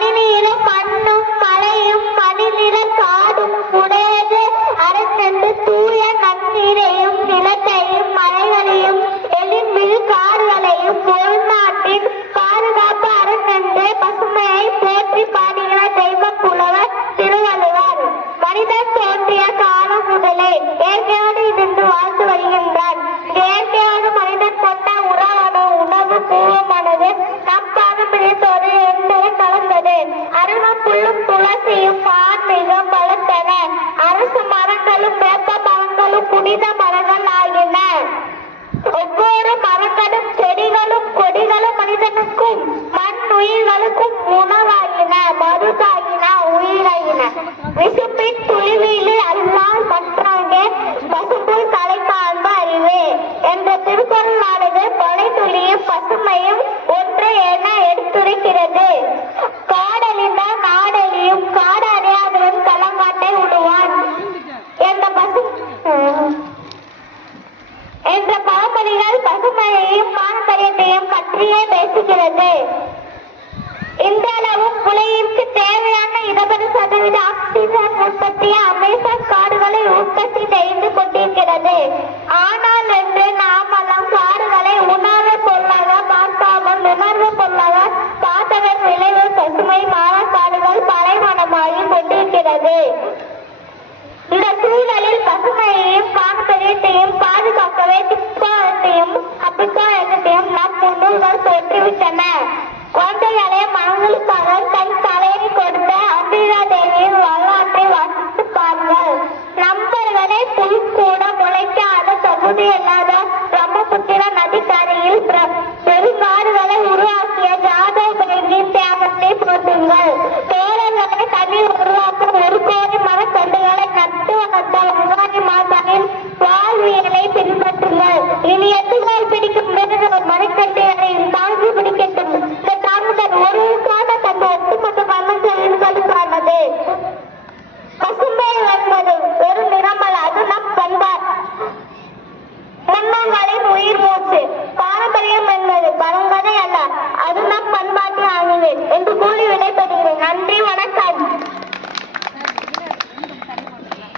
மணிநீரும் மண்ணும் மலையும் மணிநிற காடும் உடையது. அரசென்று தூய நன்னீரையும் நிலத்தையும் மலைகளையும் எழில்மிகு காடுகளையும் ஒரு நாட்டின் பாதுகாப்பு அரசென்று பசுமையை போற்றி பாடுகிற தெய்வ புலவர் திருவள்ளுவர். மனிதன் தோன்றிய காலம் முதலே. மரங்களும் புனித மரங்கள் ஆகின ஒவ்வொரு மரங்களும் செடிகளும் கொடிகளும் மனிதனுக்கும் மண் உயிர்களுக்கும் உணவாகின மருந்தாகின உயிராகின விசுப்பின் துளிவிலி அல்லால் மற்றாங்கே பசும்புல் தலை அறிவு. என்ற திருக்குறளானது கொலை துளியும் பசுமையும் பழமொழிகள் பாரம்பரியத்தையும் பற்றியே பேசுகிறது. இந்த இன்றளவும் உலகிற்கு தேவையான இருபது சதவீத ஆக்சிஜன் உற்பத்தியை அமேசான் காடுகளை உற்பத்தி செய்து கொண்டிருக்கிறது. ஆனால் என்று நாம் நாமெல்லாம் காடுகளை உணர்வு பொருளாக பார்க்காமல் உணர்வு பொருளாக பார்த்ததன் விளைவு பசுமை மாறக்காடுகள் பலைமணமாகி கொண்டிருக்கிறது. இந்த சூழலில் பசுமையையும் பாரம்பரியத்தையும் பாதுகாப்பு பாதுகாக்கவே திப்பாகத்தையும் அபிப்பிராயத்தையும் நம் முன்னோர்கள் தோற்றுவிட்டன. குழந்தைகளே மனங்களுக்காக தன் தலையை கொடுத்த அம்பிகா தேவியின் வரலாற்றை வாசித்து பாருங்கள். நம்பர்களே புல் கூட முளைக்காத தகுதி இல்லாத பிரம்மபுத்திர நதிக்கரையில் பெருங்காடுகளை உருவாக்கிய ஜாதவ் பிரேமியின் தியாகத்தை போற்றுங்கள்